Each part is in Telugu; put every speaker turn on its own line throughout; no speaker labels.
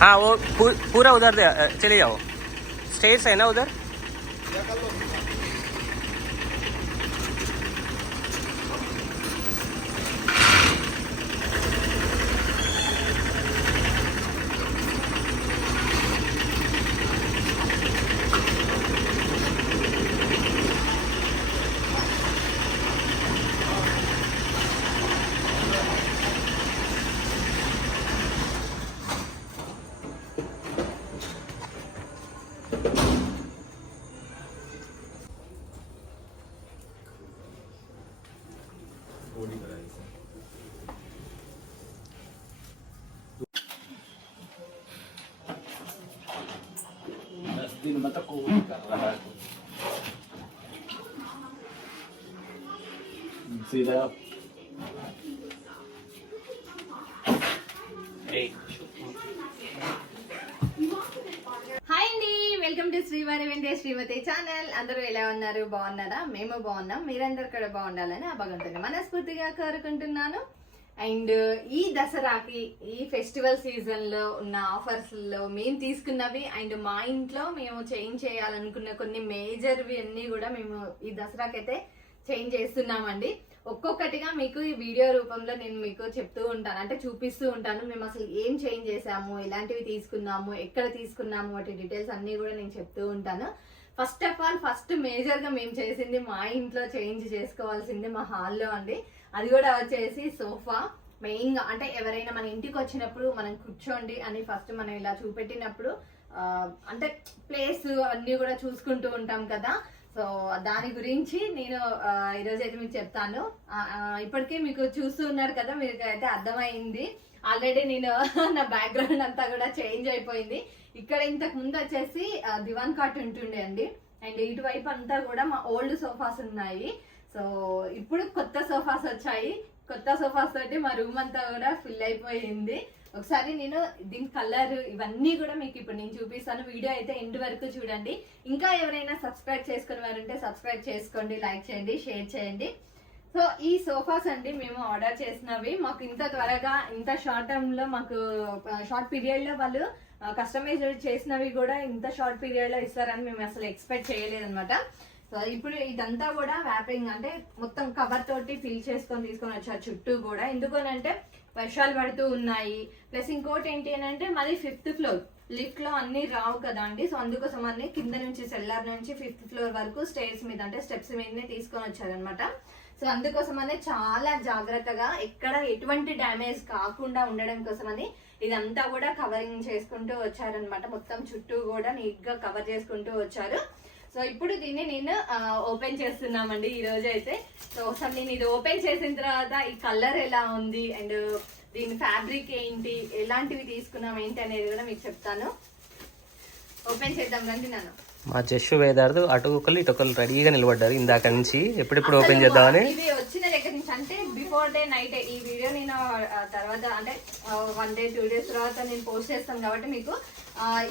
हाँ वो पूरा उधर चले जाओ। स्टेट्स है ना उधर?
दस दिन में तो कोविड कर रहा है सीधा
వారి వింటే శ్రీమతి ఛానల్. అందరూ ఎలా ఉన్నారు? బాగున్నారా? మేము బాగున్నాం. మీరందరూ కూడా బాగుండాలని ఆ భగవంతుని మనస్ఫూర్తిగా కోరుకుంటున్నాను. అండ్ ఈ దసరాకి ఈ ఫెస్టివల్ సీజన్లో ఉన్న ఆఫర్స్లో మేము తీసుకున్నవి అండ్ మా ఇంట్లో మేము చేంజ్ చేయాలనుకున్న కొన్ని మేజర్వి అన్ని కూడా మేము ఈ దసరాకి అయితే చేంజ్ చేస్తున్నామండి. ఒక్కొక్కటిగా మీకు ఈ వీడియో రూపంలో నేను మీకు చెప్తూ ఉంటాను. అంటే చూపిస్తూ ఉంటాను. మేము అసలు ఏం చేంజ్ చేసాము ఎలాంటివి తీసుకున్నాము? ఎక్కడ తీసుకున్నాము? వాటి డీటెయిల్స్ అన్ని కూడా నేను చెప్తూ ఉంటాను. ఫస్ట్ ఆఫ్ ఆల్ ఫస్ట్ మేజర్గా మేము చేసింది మా ఇంట్లో చేంజ్ చేసుకోవాల్సింది మా హాల్లో అండి. అది కూడా వచ్చేసి సోఫా. మెయిన్గా అంటే ఎవరైనా మన ఇంటికి వచ్చినప్పుడు మనం కూర్చోండి అని ఫస్ట్ మనం ఇలా చూపెట్టినప్పుడు అంటే ప్లేస్ అన్ని కూడా చూసుకుంటూ ఉంటాం కదా. సో దాని గురించి నేను ఈరోజు అయితే మీకు చెప్తాను. ఇప్పటికే మీకు చూస్తూ ఉన్నారు కదా మీకు అయితే అర్థమైంది. ఆల్రెడీ నేను నా బ్యాక్గ్రౌండ్ అంతా కూడా చేంజ్ అయిపోయింది. ఇక్కడ ఇంతకు ముందు వచ్చేసి దివాన్ కాట్ ఉంటుండే అండి. అండ్ ఇటువైపు అంతా కూడా మా ఓల్డ్ సోఫాస్ ఉన్నాయి. సో ఇప్పుడు కొత్త సోఫాస్ వచ్చాయి. కొత్త సోఫాస్ తోటి మా రూమ్ అంతా కూడా ఫిల్ అయిపోయింది. ఒకసారి నేను దీని కలర్ ఇవన్నీ కూడా మీకు ఇప్పుడు నేను చూపిస్తాను. వీడియో అయితే ఎండ్ వరకు చూడండి. ఇంకా ఎవరైనా సబ్స్క్రైబ్ చేసుకుని వారుంటే సబ్స్క్రైబ్ చేసుకోండి లైక్ చేయండి షేర్ చేయండి. సో ఈ సోఫాస్ అండి మేము ఆర్డర్ చేసినవి. మాకు ఇంత త్వరగా ఇంత షార్ట్ టైంలో లో మాకు షార్ట్ పీరియడ్లో వాళ్ళు కస్టమైజ్ చేసినవి కూడా ఇంత షార్ట్ పీరియడ్లో ఇస్తారని మేము అసలు ఎక్స్పెక్ట్ చేయలేదన్నమాట. సో ఇప్పుడు ఇదంతా కూడా వ్యాపింగ్ అంటే మొత్తం కవర్ తోటి ఫిల్ చేసుకొని తీసుకొని వచ్చారు చుట్టూ కూడా. ఎందుకనంటే వర్షాలు పడుతూ ఉన్నాయి. ప్లస్ ఇంకోటి ఏంటి అని అంటే మాది ఫిఫ్త్ ఫ్లోర్. లిఫ్ట్లో అన్ని రావు కదా అండి. సో అందుకోసం అన్ని కింద నుంచి సెల్లార్ నుంచి ఫిఫ్త్ ఫ్లోర్ వరకు స్టేర్స్ మీద అంటే స్టెప్స్ మీదనే తీసుకొని వచ్చారనమాట సో అందుకోసం అనే చాలా జాగ్రత్తగా ఎక్కడ ఎటువంటి డ్యామేజ్ కాకుండా ఉండడం కోసమని ఇదంతా కూడా కవరింగ్ చేసుకుంటూ వచ్చారనమాట మొత్తం చుట్టూ కూడా నీట్గా కవర్ చేసుకుంటూ వచ్చారు. సో ఇప్పుడు దీన్ని నేను ఓపెన్ చేస్తున్నామండి ఈ రోజు అయితే సో ఒకసారి నేను ఇది ఓపెన్ చేసిన తర్వాత ఈ కలర్ ఎలా ఉంది అండ్ దీని ఫ్యాబ్రిక్ ఏంటి ఎలాంటివి తీసుకున్నాం ఏంటి అనేది కూడా మీకు చెప్తాను. ఓపెన్ చేద్దాం రండి నన్ను.
మా జస్సు వేదార్థ్ అటు ఒకళ్ళు ఇటు ఒకళ్ళు రెడీగా నిలబడ్డారు ఇందాక నుంచి. ఎప్పుడెప్పుడు ఓపెన్ చేద్దామని?
ఇది వచ్చిన దగ్గర నుంచి అంటే బిఫోర్ డే నైట్ ఈ వీడియో నేను తర్వాత అంటే వన్ డే టూ డేస్ తర్వాత నేను పోస్ట్ చేస్తాను కాబట్టి మీకు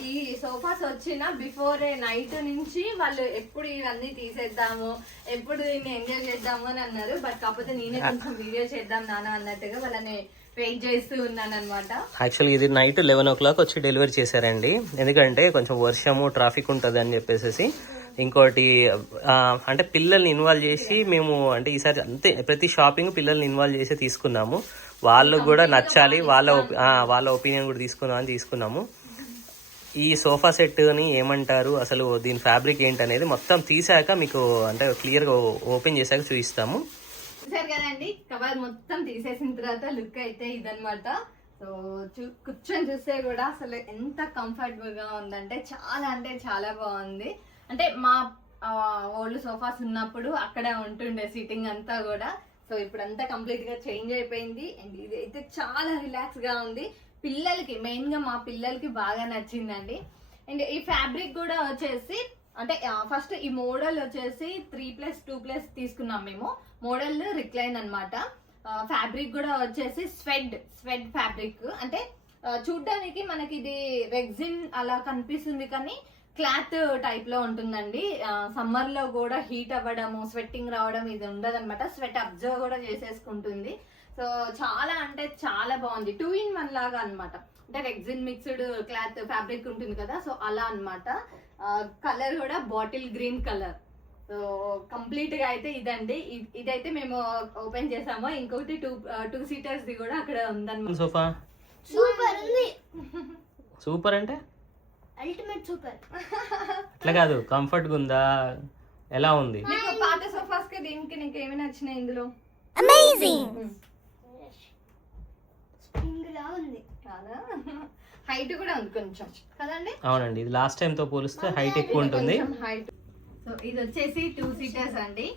ఈ సోఫాస్ వచ్చిన బిఫోర్ నైట్ నుంచి వాళ్ళు ఎప్పుడు ఇవన్నీ తీసేద్దాము ఎప్పుడు దీన్ని ఎంజాయ్ చేద్దాము అని అన్నారు. బట్ కాకపోతే నేనే కొంచెం వీడియో చేద్దాం నాన్న అన్నట్టుగా వాళ్ళని వెయిట్ చేస్తూ ఉన్నాను అనమాట
యాక్చువల్లీ ఇది నైట్ లెవెన్ ఓ క్లాక్ వచ్చి డెలివరీ చేశారండి. ఎందుకంటే కొంచెం వర్షము ట్రాఫిక్ ఉంటుంది అని చెప్పేసి ఇంకోటి అంటే పిల్లల్ని ఇన్వాల్వ్ చేసి మేము అంటే ఈసారి అంతే ప్రతి షాపింగ్ పిల్లల్ని ఇన్వాల్వ్ చేసి తీసుకున్నాము. వాళ్ళకు కూడా నచ్చాలి వాళ్ళ వాళ్ళ ఒపీనియన్ కూడా తీసుకుందాం అని తీసుకున్నాము. ఈ సోఫా సెట్ అని ఏమంటారు? అసలు దీని ఫ్యాబ్రిక్ ఏంటనేది మొత్తం తీసాక మీకు అంటే క్లియర్గా ఓపెన్ చేశాక చూపిస్తాము.
చూసారు కదండి? కవర్ మొత్తం తీసేసిన తర్వాత లుక్ అయితే ఇదనమాట సో చూ- కూర్చొని చూస్తే కూడా అసలు ఎంత కంఫర్టబుల్గా ఉందంటే చాలా అంటే చాలా బాగుంది. అంటే మా ఓల్డ్ సోఫాస్ ఉన్నప్పుడు అక్కడే ఉంటుండే సీటింగ్ అంతా కూడా. సో ఇప్పుడు అంతా కంప్లీట్గా చేంజ్ అయిపోయింది. అండ్ ఇది అయితే చాలా రిలాక్స్గా ఉంది. పిల్లలకి మెయిన్గా మా పిల్లలకి బాగా నచ్చిందండి. అండ్ ఈ ఫ్యాబ్రిక్ కూడా వచ్చేసి అంటే ఫస్ట్ ఈ మోడల్ వచ్చేసి త్రీ ప్లస్ టూ ప్లస్ తీసుకున్నాం మేము. మోడల్ రిక్లైన్ అనమాట ఫ్యాబ్రిక్ కూడా వచ్చేసి స్వెడ్ స్వెడ్ ఫ్యాబ్రిక్ అంటే చూడ్డానికి మనకి ఇది రెగ్జిన్ అలా కనిపిస్తుంది కానీ క్లాత్ టైప్లో ఉంటుందండి. సమ్మర్లో కూడా హీట్ అవ్వడము స్వెట్టింగ్ రావడం ఇది ఉండదు అనమాట స్వెట్ అబ్జర్వ్ కూడా చేసేసుకుంటుంది. సో చాలా అంటే చాలా బాగుంది. టూ ఇన్ వన్ లాగా అన్నమాట. అంటే రెగ్జిన్ మిక్స్డ్ క్లాత్ ఫ్యాబ్రిక్ ఉంటుంది కదా సో అలా అన్నమాట. కలర్ కూడా బాటిల్ గ్రీన్ కలర్ సో కంప్లీట్గా అయితే ఇదండి. ఇదైతే మేము ఓపెన్ చేసాము. ఇంకొకటి టూ టూ సీటర్స్ ది కూడా అక్కడ ఉందన్నమాట.
సోఫా
సూపర్ ఉంది.
సూపర్ అంటే?
అల్టిమేట్ సూపర్
అట్లా కాదు కంఫర్ట్గా ఉందా? ఎలా ఉంది?
మీకు పాత సోఫాస్కి దీనికి నీకు ఏమి నచ్చినాయి ఇందులో?
అమేజింగ్ ఉంది.
హైట్ కూడా ఉంది కొంచెం. కదండి?
అవునండి ఇది లాస్ట్ టైంతో పోలిస్తే హైట్ ఎక్కువ ఉంటుంది.
హైట్ సో ఇది వచ్చేసి టూ సీటర్స్ అండి.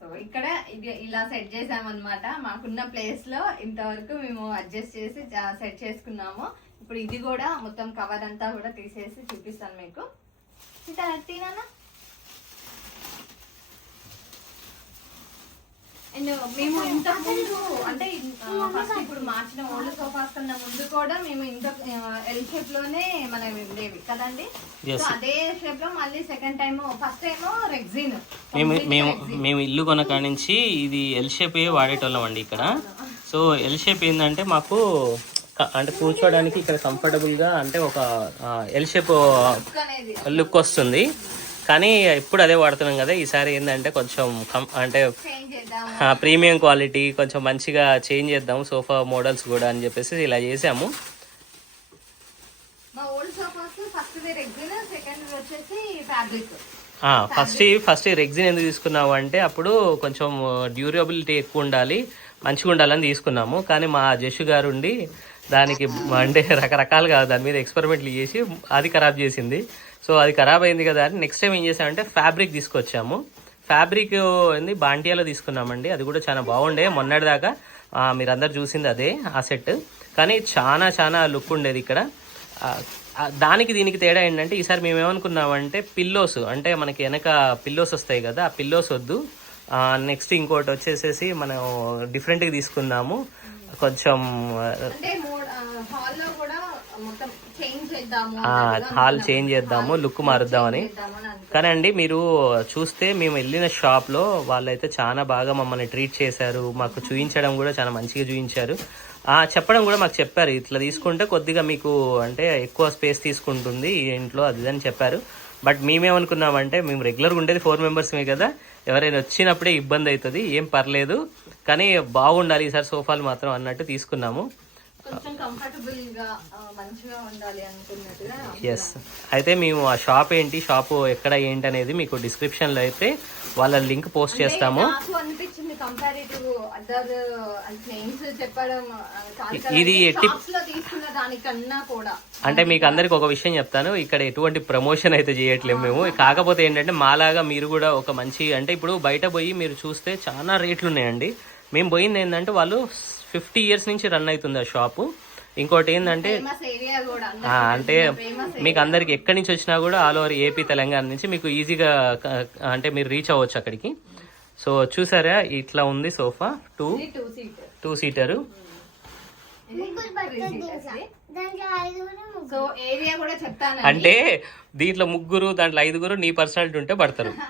సో ఇక్కడ ఇది ఇలా సెట్ చేసామన్నమాట. మాకున్న ప్లేస్లో ఇంతవరకు మేము అడ్జస్ట్ చేసి సెట్ చేసుకున్నాము. ఇప్పుడు ఇది కూడా మొత్తం కవర్ అంతా కూడా తీసేసి చూపిస్తాను మీకు. ఇంకా తినానా అండ్ మేము ఇంతకు ముందు అంటే ఫస్ట్ ఇప్పుడు మార్చిన ఓల్డ్ సోఫాస్ కన్నా ముందు కూడా మేము ఇంత ఎల్ షేప్లోనే మనవి ఉండేవి కదండి. సో అదే షేప్లో మళ్ళీ సెకండ్ టైం ఫస్ట్ ఏమో రెగ్జిన్
మేము మేము మేము ఇల్లు కొన్న కాడ నుంచి ఇది ఎల్ షేప్ వాడేటోళ్ళం అండి ఇక్కడ. సో ఎల్ షేప్ ఏంటంటే మాకు అంటే కూర్చోవడానికి ఇక్కడ కంఫర్టబుల్గా అంటే ఒక ఎల్ షేప్ లుక్ వస్తుంది. కానీ ఎప్పుడు అదే వాడుతున్నాం కదా ఈసారి ఏంటంటే కొంచెం కం- అంటే ప్రీమియం క్వాలిటీ కొంచెం మంచిగా చేంజ్ చేద్దాం సోఫా మోడల్స్ కూడా అని చెప్పేసి ఇలా చేసాము.
ఫస్ట్
ఫస్ట్ రెగ్జిన్ ఎందుకు తీసుకున్నాము అంటే అప్పుడు కొంచెం డ్యూరబిలిటీ ఎక్కువ ఉండాలి మంచిగా ఉండాలని తీసుకున్నాము. కానీ మా జషు గారు ఉండి దానికి అంటే రకరకాలుగా దాని మీద ఎక్స్పెరిమెంట్లు చేసి అది ఖరాబ్ చేసింది. సో అది ఖరాబ్ అయింది కదా అని నెక్స్ట్ టైం ఏం చేసామంటే ఫ్యాబ్రిక్ తీసుకొచ్చాము. ఫ్యాబ్రిక్ ఏంది? బాంటియాలో తీసుకున్నామండి. అది కూడా చాలా బాగుండే. మొన్నటిదాకా మీరందరు చూసింది అదే ఆ సెట్ కానీ చాలా చాలా లుక్ ఉండేది ఇక్కడ. దానికి దీనికి తేడా ఏంటంటే ఈసారి మేము ఏమనుకున్నామంటే పిల్లోస్ అంటే మనకి వెనక పిల్లోస్ వస్తాయి కదా ఆ పిల్లోస్ వద్దు. నెక్స్ట్ ఇంకోటి వచ్చేసేసి మనం డిఫరెంట్గా తీసుకున్నాము. కొంచెం
కూడా మొత్తం
హాల్ చేంజ్ చేద్దాము లుక్ మారుద్దామని. కానీ అండి మీరు చూస్తే మేము వెళ్ళిన షాప్లో వాళ్ళైతే చాలా బాగా మమ్మల్ని ట్రీట్ చేశారు. మాకు చూపించడం కూడా చాలా మంచిగా చూపించారు ఆ, చెప్పడం కూడా మాకు చెప్పారు. ఇట్లా తీసుకుంటే కొద్దిగా మీకు అంటే ఎక్కువ స్పేస్ తీసుకుంటుంది ఇంట్లో అది అని చెప్పారు. బట్ మేమేమనుకున్నామంటే మేము రెగ్యులర్గా ఉండేది ఫోర్ మెంబర్స్మే కదా. ఎవరైనా వచ్చినప్పుడే ఇబ్బంది అవుతుంది ఏం పర్లేదు. కానీ బాగుండాలి ఈసారి సోఫాలు మాత్రం అన్నట్టు తీసుకున్నాము.
కొంచెం కంఫర్టబుల్గా ఆ, మంచిగా ఉండాలి అనుకున్నట్టుగా
ఎస్ అయితే మేము ఆ షాప్ ఏంటి షాప్ ఎక్కడ ఏంటి అనేది మీకు డిస్క్రిప్షన్లో అయితే వాళ్ళ లింక్ పోస్ట్ చేస్తాము.
నాకు అనిపించింది కంపారిటివ్ అదర్ నేమ్స్ చెప్పడం ఆ, కాదు
ఇది ఎట్టి-
షాప్స్లో తీసుకున్న దానికన్నా కూడా.
అంటే మీకు అందరికి ఒక విషయం చెప్తాను ఇక్కడ ఎటువంటి ప్రమోషన్ అయితే చేయట్లేము మేము. కాకపోతే ఏంటంటే మాలాగా మీరు కూడా ఒక మంచి అంటే ఇప్పుడు బయట పోయి మీరు చూస్తే చాలా రేట్లు ఉన్నాయండి. మేము పోయింది ఏంటంటే వాళ్ళు ఫిఫ్టీ ఇయర్స్ నుంచి రన్ అవుతుంది ఆ షాపు. ఇంకోటి ఏంటంటే
ఫేమస్ ఏరియా కూడా
ఆ, అంటే మీకు అందరికి ఎక్కడి నుంచి వచ్చినా కూడా ఆల్ ఓవర్ ఏపీ తెలంగాణ నుంచి మీకు ఈజీగా అంటే మీరు రీచ్ అవ్వచ్చు అక్కడికి. సో చూసారా ఇట్లా ఉంది sofa two.
Two seat
two seater.
దాంట్లో ఐదుగురు ముగ్గురు.
సో ఏరియా కూడా చెప్తాను
అంటే దీంట్లో ముగ్గురు దాంట్లో ఐదుగురు నీ పర్సనాలిటీ ఉంటే పడతారు.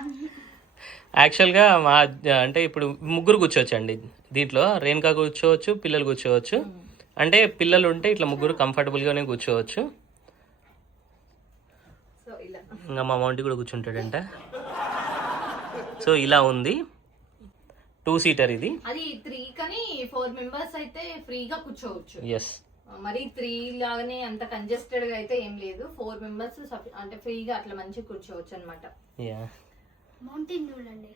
యాక్చువల్గా మా అంటే ఇప్పుడు ముగ్గురు కూర్చోవచ్చు అండి దీంట్లో రేణుకా కూర్చోవచ్చు పిల్లలు కూర్చోవచ్చు. అంటే పిల్లలు ఉంటే ఇట్లా ముగ్గురు కంఫర్టబుల్గానే కూర్చోవచ్చు.
సో ఇలా
ఇంకా మా మౌంటి కూడా కూర్చుంటాడంట. సో ఇలా ఉంది. టూ సీటర్ ఇది.
అది త్రీ కానీ ఫోర్ మెంబర్స్ అయితే ఫ్రీగా కూర్చోవచ్చు.
ఎస్
మరి త్రీ లాగానే అంత కంజెస్టెడ్గా అయితే ఏం లేదు. ఫోర్ మెంబర్స్ అంటే ఫ్రీగా అట్లా మంచిగా కూర్చోవచ్చు అనమాట
మౌంటైన్ చూడండి.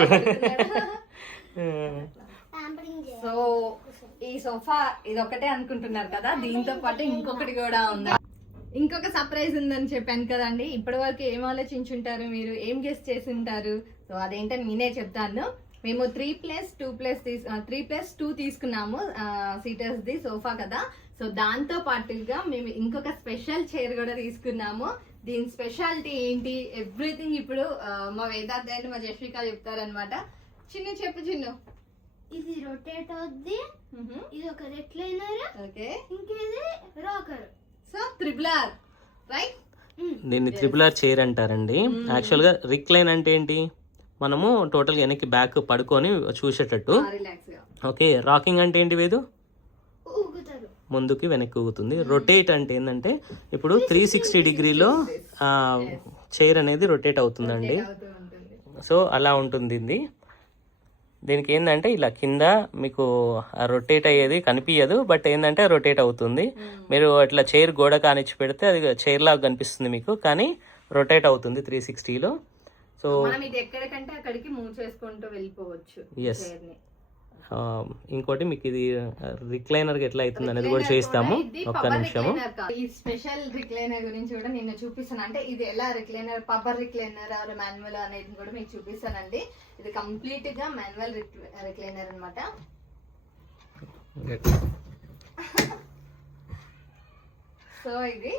కూడా
సో ఈ సోఫా ఇది ఒకటే అనుకుంటున్నారు కదా? దీంతో పాటు ఇంకొకటి కూడా ఉంది. ఇంకొక సర్ప్రైజ్ ఉందని చెప్పాను కదండి. ఇప్పటి వరకు ఏం ఆలోచించుంటారు మీరు? ఏం గెస్ట్ చేసి ఉంటారు సో అదేంటని నేనే చెప్తాను. మేము three plus two plus three plus two తీసుకున్నాము సీటర్స్ ది సోఫా కదా. సో దాంతో పాటుగా మేము ఇంకొక స్పెషల్ చైర్ కూడా తీసుకున్నాము. దీని స్పెషాలిటీ ఏంటి? ఎవ్రీథింగ్ ఇప్పుడు మా వేదాంత్ అండ్ మా జస్విక చెప్తారనమాట చిన్న చెప్పు చిన్ను.
ఇది రొటేట్ అవుద్ది. ఇది ఒక రెక్లైనర్
ఓకే.
ఇంకేది? Rocker
so triple R right
దీన్ని త్రిపుల్ ఆర్ చైర్ అంటారండి యాక్చువల్గా రిక్లైన్ అంటే ఏంటి? మనము టోటల్గా వెనక్కి బ్యాక్ పడుకొని చూసేటట్టు. ఓకే రాకింగ్ అంటే ఏంటి వేదు? ముందుకి వెనక్కి ఊగుతుంది రొటేట్ అంటే ఏంటంటే ఇప్పుడు త్రీ సిక్స్టీ డిగ్రీలో చైర్ అనేది రొటేట్ అవుతుందండి. సో అలా ఉంటుంది ఇది. దీనికి ఏంటంటే ఇలా కింద మీకు రొటేట్ అయ్యేది కనిపించదు బట్ ఏంటంటే రొటేట్ అవుతుంది. మీరు అట్లా చైర్ గోడ కానిచ్చి పెడితే అది చైర్ లాగా కనిపిస్తుంది మీకు కానీ రొటేట్ అవుతుంది త్రీ సిక్స్టీలో సో
మనం ఇది ఎక్కడికంటే అక్కడికి మూవ్ చేసుకుంటూ వెళ్ళిపోవచ్చు
Yes. ఇంకోటి మీకు ఇది రిక్లైనర్కి ఎట్లా అవుతుంది అనేది కూడా చేయిస్తాము ఒక్క నిమిషము.
రిక్లైనర్. ఈ స్పెషల్ రిక్లైనర్ గురించి కూడా నేను చూపిస్తాను. అంటే ఇది ఎలా recliner power recliner or manual అనేది కూడా మీకు చూపిస్తానండి. ఇది కంప్లీట్గా మాన్యువల్ రిక్లైనర్ అన్నమాట. సో ఇది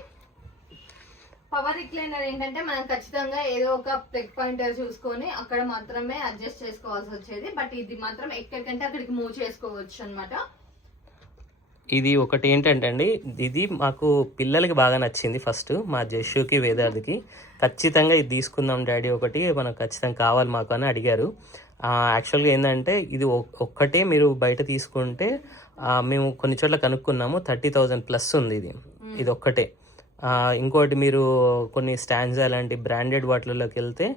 పవర్ రిక్లైనర్ ఏంటంటే మనం ఖచ్చితంగా ఏదో ఒక ప్లగ్ పాయింటర్ చూసుకొని అక్కడ మాత్రమే అడ్జస్ట్ చేసుకోవాల్సి వచ్చేది. బట్ ఇది మాత్రం ఎక్కడికంటే అక్కడికి మూవ్ చేసుకోవచ్చు అన్నమాట.
ఇది ఒకటి ఏంటంటే అండి ఇది మాకు పిల్లలకి బాగా నచ్చింది ఫస్ట్ మా జస్సుకి వేదార్థికి ఖచ్చితంగా ఇది తీసుకుందాం డాడీ ఒకటి మనకు ఖచ్చితంగా కావాలి మాకు అని అడిగారు. యాక్చువల్గా ఏంటంటే ఇది ఒక్- ఒక్కటే మీరు బయట తీసుకుంటే మేము కొన్ని చోట్ల కనుక్కున్నాము థర్టీ థౌజండ్ ప్లస్ ఉంది ఇది. ఇది ఒక్కటే. ఇంకోటి మీరు కొన్ని స్టాండ్స్ లాంటి బ్రాండెడ్ వాటిలలోకి వెళ్తే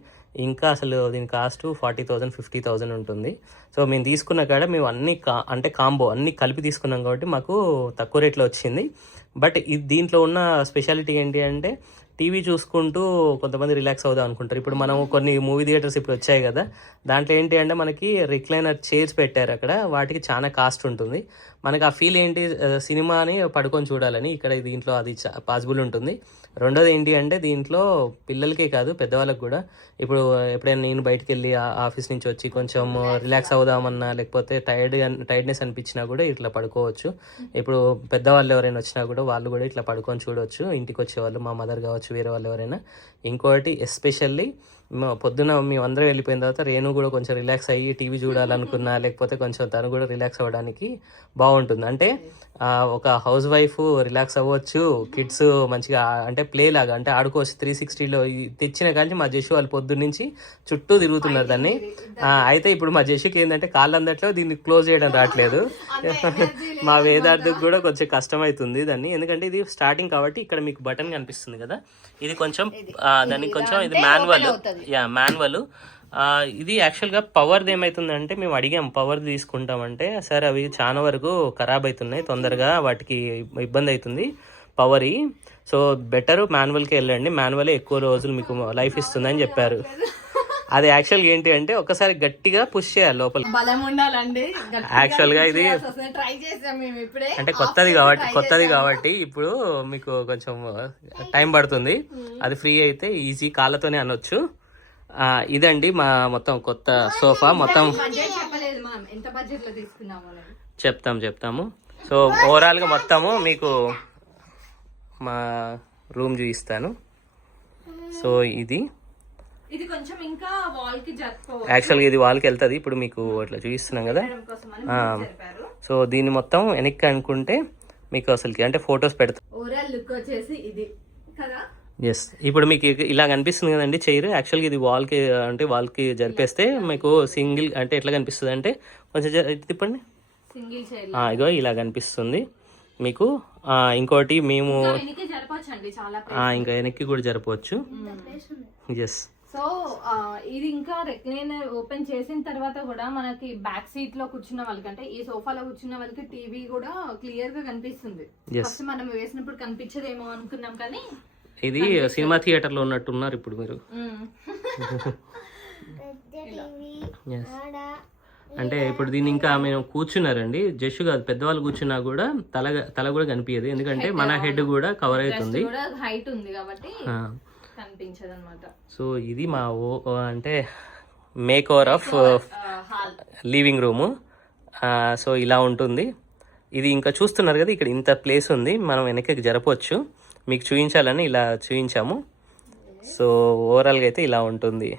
ఇంకా అసలు దీని cost forty thousand fifty thousand ఉంటుంది. సో మేము తీసుకున్న కాడ మేము అన్ని కా అంటే కాంబో అన్ని కలిపి తీసుకున్నాం కాబట్టి మాకు తక్కువ రేట్లో వచ్చింది. బట్ ఇది దీంట్లో ఉన్న స్పెషాలిటీ ఏంటి అంటే టీవీ చూసుకుంటూ కొంతమంది రిలాక్స్ అవుదాం అనుకుంటారు. ఇప్పుడు మనం కొన్ని మూవీ థియేటర్స్ ఇప్పుడు వచ్చాయి కదా దాంట్లో ఏంటి అంటే మనకి రిక్లైనర్ చైర్స్ పెట్టారు అక్కడ వాటికి చాలా కాస్ట్ ఉంటుంది. మనకి ఆ ఫీల్ ఏంటి సినిమాని పడుకొని చూడాలని ఇక్కడ దీంట్లో అది పాసిబుల్ ఉంటుంది. రెండోది ఏంటి అంటే దీంట్లో పిల్లలకే కాదు పెద్దవాళ్ళకి కూడా. ఇప్పుడు ఎప్పుడైనా నేను బయటికి వెళ్ళి ఆఫీస్ నుంచి వచ్చి కొంచెం రిలాక్స్ అవుదామన్నా లేకపోతే టైర్డ్ టైర్డ్నెస్ అనిపించినా కూడా ఇట్లా పడుకోవచ్చు. ఇప్పుడు పెద్దవాళ్ళు ఎవరైనా వచ్చినా కూడా వాళ్ళు కూడా ఇట్లా పడుకొని చూడవచ్చు ఇంటికి వచ్చేవాళ్ళు మా మదర్ కావచ్చు వేరే వాళ్ళు ఎవరైనా. ఇంకోటి ఎస్పెషల్లీ పొద్దున మేము అందరం వెళ్ళిపోయిన తర్వాత రేణు కూడా కొంచెం రిలాక్స్ అయ్యి టీవీ చూడాలనుకున్నా లేకపోతే కొంచెం తను కూడా రిలాక్స్ అవ్వడానికి బాగుంటుంది. అంటే ఒక హౌస్ వైఫ్ రిలాక్స్ అవ్వచ్చు కిడ్స్ మంచిగా అంటే ప్లే లాగా అంటే ఆడుకోవచ్చు. త్రీ సిక్స్టీలో తెచ్చిన కానీ మా జషు వాళ్ళు పొద్దున్న నుంచి చుట్టూ తిరుగుతున్నారు దాన్ని. అయితే ఇప్పుడు మా జషుకి ఏంటంటే కాళ్ళు అందట్లో దీన్ని క్లోజ్ చేయడం రావట్లేదు. మా వేదార్థకు కూడా కొంచెం కష్టమవుతుంది దాన్ని. ఎందుకంటే ఇది స్టార్టింగ్ కాబట్టి ఇక్కడ మీకు బటన్ కనిపిస్తుంది కదా. ఇది కొంచెం దానికి కొంచెం ఇది మాన్యువల్. Yeah manual. ఇది యాక్చువల్గా పవర్ది ఏమవుతుందంటే మేము అడిగాం పవర్ తీసుకుంటామంటే సార్ అవి చాలా వరకు ఖరాబ్ అవుతున్నాయి తొందరగా వాటికి ఇబ్బంది అవుతుంది పవర్ సో బెటర్ మాన్యువల్కి వెళ్ళండి మాన్యువల్ ఎక్కువ రోజులు మీకు లైఫ్ ఇస్తుందని చెప్పారు. అది యాక్చువల్గా ఏంటి అంటే ఒకసారి గట్టిగా పుష్ చేయాలి లోపల.
బలం ఉండాలండి.
Actual గా ఇది-
ట్రై చేసాం మేము ఇప్పుడే.
అంటే కొత్తది కాబట్టి కొత్తది కాబట్టి ఇప్పుడు మీకు కొంచెం టైం పడుతుంది. అది ఫ్రీ అయితే ఈజీ కాళ్ళతోనే అనొచ్చు. ఇదండి మా మొత్తం కొత్త సోఫా. మొత్తం చెప్తాం చెప్తాము. సో ఓవరాల్గా మొత్తము మీకు మా రూమ్ చూపిస్తాను. సో ఇది.
ఇది కొంచెం ఇంకా వాల్కి జరుపుకోవాలి
యాక్చువల్గా ఇది వాళ్ళకి వెళ్తుంది. ఇప్పుడు మీకు ఇట్లా చూపిస్తున్నాం కదా. సో దీన్ని మొత్తం వెనక్కి అనుకుంటే మీకు అసలుకి అంటే ఫొటోస్ పెడతాం
ఓవరాల్ లుక్ వచ్చేసి ఇది. కదా?
ఎస్ ఇప్పుడు మీకు ఇలా కనిపిస్తుంది కదండి చైర్. యాక్చువల్గా ఇది వాల్కి అంటే వాల్కి జరిపేస్తే మీకు సింగిల్ అంటే ఎట్లా కనిపిస్తుంది అంటే కొంచెం తిప్పండి.
సింగిల్ చైర్
ఆ, ఇగో ఇలా కనిపిస్తుంది మీకు. ఇంకోటి మేము ఇంకా వెనక్కి కూడా జరపవచ్చు ఎస్
సో ఇది ఇంకా రెక్లైనర్ ఓపెన్ చేసిన తర్వాత కూడా మనకి బ్యాక్ సీట్లో కూర్చున్న వాళ్ళకంటే ఈ సోఫాలో కూర్చున్న వాళ్ళకి టీవీ కూడా క్లియర్గా కనిపిస్తుంది. ఫస్ట్ మనం వేసినప్పుడు కనిపించదేమో అనుకున్నాం కానీ
ఇది సినిమా థియేటర్లో ఉన్నట్టున్నారు ఇప్పుడు మీరు. అంటే ఇప్పుడు దీన్ని ఇంకా మేము కూర్చున్నారండి. జస్ట్ కాదు పెద్దవాళ్ళు కూర్చున్నా కూడా తల తల కూడా కనిపించదు ఎందుకంటే మన హెడ్ కూడా కవర్ అవుతుంది.
హైట్ ఉంది కాబట్టి
సో ఇది మా ఓ అంటే makeover of
hall
living room so ఇలా ఉంటుంది. ఇది ఇంకా చూస్తున్నారు కదా ఇక్కడ ఇంత ప్లేస్ ఉంది. మనం వెనక్కి జరపవచ్చు. మీకు చూపించాలని ఇలా చూపించాము సో ఓవరాల్గా అయితే ఇలా ఉంటుంది.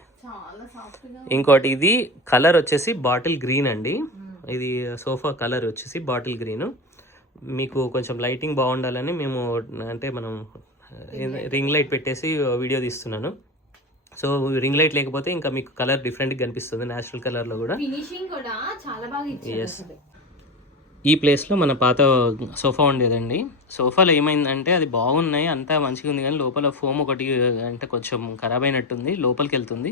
ఇంకోటి ఇది కలర్ వచ్చేసి బాటిల్ గ్రీన్ అండి. ఇది సోఫా కలర్ వచ్చేసి బాటిల్ గ్రీన్ మీకు కొంచెం లైటింగ్ బాగుండాలని మేము అంటే మనం రింగ్ లైట్ పెట్టేసి వీడియో తీస్తున్నాను. సో రింగ్ లైట్ లేకపోతే ఇంకా మీకు కలర్ డిఫరెంట్గా కనిపిస్తుంది న్యాచురల్ కలర్లో కూడా.
ఫినిషింగ్ కూడా చాలా బాగా. అసలు.
ఈ ప్లేస్లో మన పాత సోఫా ఉండేదండి. సోఫాలో ఏమైందంటే అది బాగున్నాయి అంతా మంచిగా ఉంది కానీ లోపల ఫోమ్ ఒకటి అంటే కొంచెం ఖరాబ్ అయినట్టుంది లోపలికి వెళ్తుంది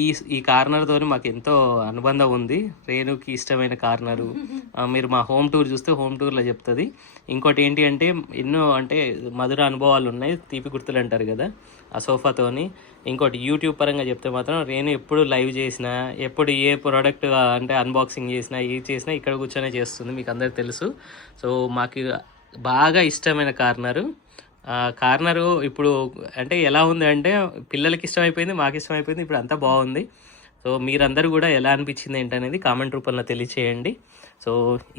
ఈ ఈ కార్నర్తో మాకు ఎంతో అనుబంధం ఉంది. రేణుకి ఇష్టమైన కార్నరు. మీరు మా హోమ్ టూర్ చూస్తే హోమ్ టూర్లో చెప్తుంది. ఇంకోటి ఏంటి అంటే ఎన్నో అంటే మధుర అనుభవాలు ఉన్నాయి తీపి గుర్తులు అంటారు కదా. ఆ సోఫాతోని. ఇంకోటి యూట్యూబ్ పరంగా చెప్తే మాత్రం నేను ఎప్పుడు లైవ్ చేసినా ఎప్పుడు ఏ ప్రోడక్ట్ అంటే అన్బాక్సింగ్ చేసినా ఏ చేసినా ఇక్కడ కూర్చొనే చేస్తుంది మీకు అందరికి తెలుసు. సో మాకు బాగా ఇష్టమైన కార్నరు. కార్నరు ఇప్పుడు అంటే ఎలా ఉంది అంటే పిల్లలకి ఇష్టమైపోయింది మాకు ఇష్టమైపోయింది ఇప్పుడు అంతా బాగుంది. సో మీరందరూ కూడా ఎలా అనిపించింది ఏంటనేది కామెంట్ రూపంలో తెలియచేయండి. సో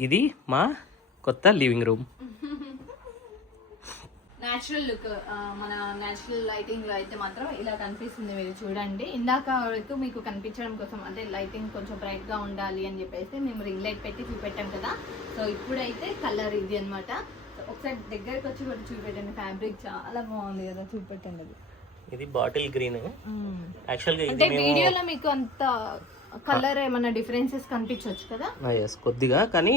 ఇది మా కొత్త లివింగ్ రూమ్
న్యాచురల్ లుక్ మన న్యాచురల్ లైటింగ్లో అయితే మాత్రం ఇలా కనిపిస్తుంది మీరు చూడండి. ఇందాక వరకు మీకు కనిపించడం కోసం అంటే లైటింగ్ కొంచెం బ్రైట్గా ఉండాలి అని చెప్పేసి మేము రింగ్ లైట్ పెట్టి చూపెట్టాం కదా. సో ఇప్పుడైతే కలర్ ఇది అన్నమాట. సో ఒకసారి దగ్గరకు వచ్చి కూడా చూపెట్టండి. ఫ్యాబ్రిక్ చాలా బాగుంది కదా చూపెట్టండి అది.
ఇది బాటిల్ గ్రీన్
అంటే వీడియోలో మీకు అంత కలర్ ఏమన్నా డిఫరెన్సెస్ కనిపించవచ్చు కదా?
ఎస్ కొద్దిగా. కానీ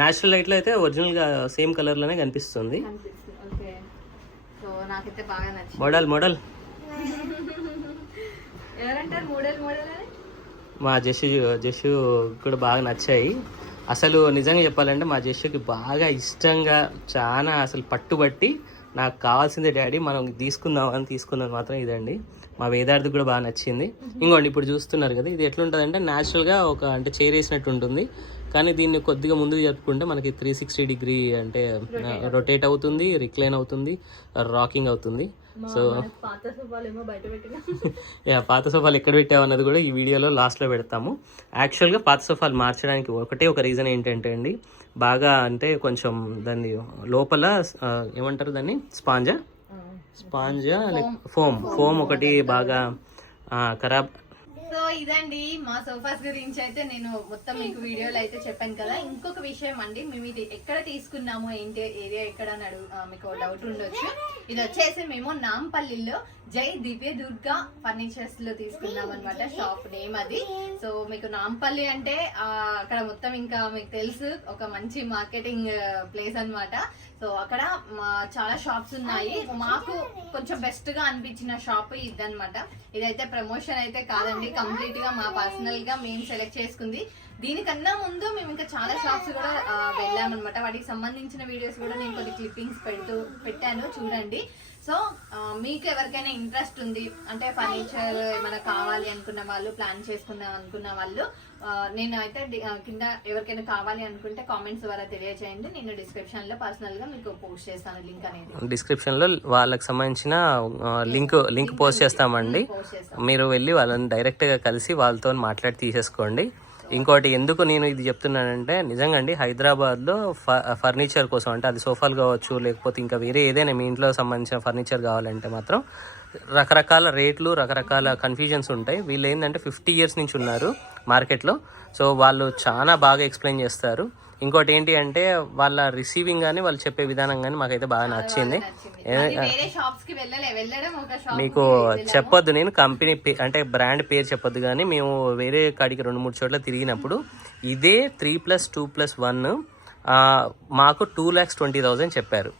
న్యాచురల్ లైట్లో అయితే ఒరిజినల్గా సేమ్ కలర్లోనే కనిపిస్తుంది.
కనిపిస్తుంది. నాకైతే బాగా నచ్చింది.
Model model.
ఎవరంటారు మోడల్ మోడల్ అని?
మా జస్సు జస్సు కూడా బాగా నచ్చాయి. అసలు నిజంగా చెప్పాలంటే మా జస్సుకి బాగా ఇష్టంగా చాలా అసలు పట్టుబట్టి నాకు కావాల్సిందే డాడీ మనం తీసుకుందాం అని తీసుకున్నది మాత్రం ఇదండి. మా వేదార్థి కూడా బాగా నచ్చింది. ఇంకోండి ఇప్పుడు చూస్తున్నారు కదా ఇది ఎట్లుంటుంది అంటే న్యాచురల్గా ఒక అంటే చైర్ వేసినట్టు ఉంటుంది. కానీ దీన్ని కొద్దిగా ముందుకు జరుపుకుంటే మనకి త్రీ సిక్స్టీ డిగ్రీ అంటే రొటేట్ అవుతుంది రిక్లైన్ అవుతుంది రాకింగ్ అవుతుంది. సో యా పాత సోఫాలు ఎక్కడ పెట్టామన్నది కూడా ఈ వీడియోలో లాస్ట్లో పెడతాము. యాక్చువల్గా పాత సోఫాలు మార్చడానికి ఒకటే ఒక రీజన్ ఏంటంటే అండి బాగా అంటే కొంచెం దాన్ని లోపల ఏమంటారు దాన్ని? స్పాంజా? స్పాంజా ఫోమ్. ఫోమ్. ఒకటి బాగా ఖరాబ్
సో ఇదండి మా సోఫాస్ గురించి అయితే నేను మొత్తం మీకు వీడియోలో అయితే చెప్పాను కదా. ఇంకొక విషయం అండి మేము ఇది ఎక్కడ తీసుకున్నాము ఏంటి ఏరియా ఎక్కడ అని అడుగు మీకు డౌట్ ఉండొచ్చు. ఇది వచ్చేసి మేము నాంపల్లిలో జై దివ్య దుర్గా ఫర్నిచర్స్లో తీసుకున్నాం అనమాట షాప్ నేమ్ అది. సో మీకు నాంపల్లి అంటే అక్కడ మొత్తం ఇంకా మీకు తెలుసు ఒక మంచి మార్కెటింగ్ ప్లేస్ అన్నమాట. సో అక్కడ చాలా షాప్స్ ఉన్నాయి. మాకు కొంచెం బెస్ట్గా అనిపించిన షాప్ ఇదన్నమాట. ఇదైతే ప్రమోషన్ అయితే కాదండి. కంప్లీట్గా మా పర్సనల్గా మేము సెలెక్ట్ చేసుకుంది. దీనికన్నా ముందు మేము ఇంకా చాలా షాప్స్ కూడా వెళ్ళామన్నమాట. వాటికి సంబంధించిన వీడియోస్ కూడా నేను కొన్ని క్లిప్పింగ్స్ పెడుతూ పెట్టాను. చూడండి. సో మీకు ఎవరికైనా ఇంట్రెస్ట్ ఉంది అంటే ఫర్నిచర్ ఏమైనా కావాలి అనుకున్న వాళ్ళు ప్లాన్ చేసుకుందాం అనుకున్న వాళ్ళు నేను అయితే కింద ఎవరికైనా కావాలి అనుకుంటే కామెంట్స్ ద్వారా తెలియజేయండి నేను డిస్క్రిప్షన్లో పర్సనల్గా మీకు పోస్ట్ చేస్తాను లింక్ అనేది.
డిస్క్రిప్షన్లో వాళ్ళకి సంబంధించిన లింక్ లింక్ పోస్ట్ చేస్తామండి. మీరు వెళ్ళి వాళ్ళని డైరెక్ట్గా కలిసి వాళ్ళతో మాట్లాడి తీసేసుకోండి. ఇంకోటి ఎందుకు నేను ఇది చెప్తున్నానంటే నిజంగా అండి హైదరాబాద్లో ఫ ఫర్నిచర్ కోసం అంటే అది సోఫాలు కావచ్చు లేకపోతే ఇంకా వేరే ఏదైనా మీ ఇంట్లో సంబంధించిన ఫర్నిచర్ కావాలంటే మాత్రం రకరకాల రేట్లు రకరకాల కన్ఫ్యూజన్స్ ఉంటాయి. వీళ్ళు ఏంటంటే ఫిఫ్టీ ఇయర్స్ నుంచి ఉన్నారు మార్కెట్లో. సో వాళ్ళు చాలా బాగా ఎక్స్ప్లెయిన్ చేస్తారు. ఇంకోటి ఏంటి అంటే వాళ్ళ రిసీవింగ్ కానీ వాళ్ళు చెప్పే విధానం కానీ మాకైతే బాగా నచ్చింది. మీకు చెప్పొద్దు. నేను కంపెనీ పే- అంటే బ్రాండ్ పేరు చెప్పొద్దు కానీ మేము వేరే కాడికి రెండు మూడు చోట్ల తిరిగినప్పుడు ఇదే three plus two plus one మాకు టూ ల్యాక్స్ ట్వంటీ థౌజండ్ చెప్పారు.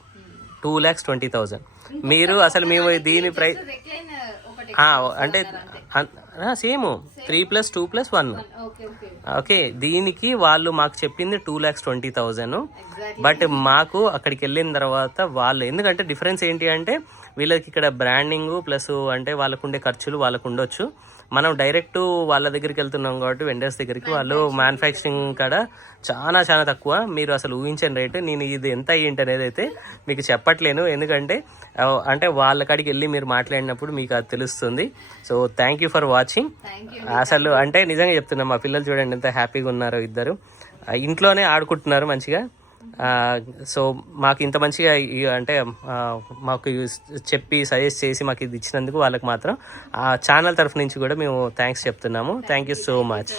టూ ల్యాక్స్ ట్వంటీ థౌజండ్ మీరు అసలు మేము దీని ప్రైస్ అంటే same. Three plus two
plus one.
Okay దీనికి వాళ్ళు మాకు చెప్పింది two lakhs twenty
thousand.
But మాకు అక్కడికి వెళ్ళిన తర్వాత వాళ్ళు ఎందుకంటే డిఫరెన్స్ ఏంటి అంటే వీళ్ళకి ఇక్కడ బ్రాండింగ్ ప్లస్ అంటే వాళ్ళకు ఉండే ఖర్చులు వాళ్ళకు ఉండొచ్చు మనం డైరెక్ట్ వాళ్ళ దగ్గరికి వెళ్తున్నాం కాబట్టి వెండర్స్ దగ్గరికి. వాళ్ళు మ్యానుఫ్యాక్చరింగ్ కాడ చాలా చాలా తక్కువ. మీరు అసలు ఊహించని రేటు. నేను ఇది ఎంత అయ్యింటి అనేది అయితే మీకు చెప్పట్లేను. ఎందుకంటే అంటే వాళ్ళ కాడికి వెళ్ళి మీరు మాట్లాడినప్పుడు మీకు అది తెలుస్తుంది. So thank you
for watching
అసలు అంటే నిజంగా చెప్తున్నా మా పిల్లలు చూడండి ఎంత హ్యాపీగా ఉన్నారో ఇద్దరు. ఇంట్లోనే ఆడుకుంటున్నారు మంచిగా. సో మాకు ఇంత మంచిగా అంటే మాకు చెప్పి సజెస్ట్ చేసి మాకు ఇది ఇచ్చినందుకు వాళ్ళకి మాత్రం ఆ ఛానల్ తరఫు నుంచి కూడా మేము థ్యాంక్స్ చెప్తున్నాము. Thank you
so much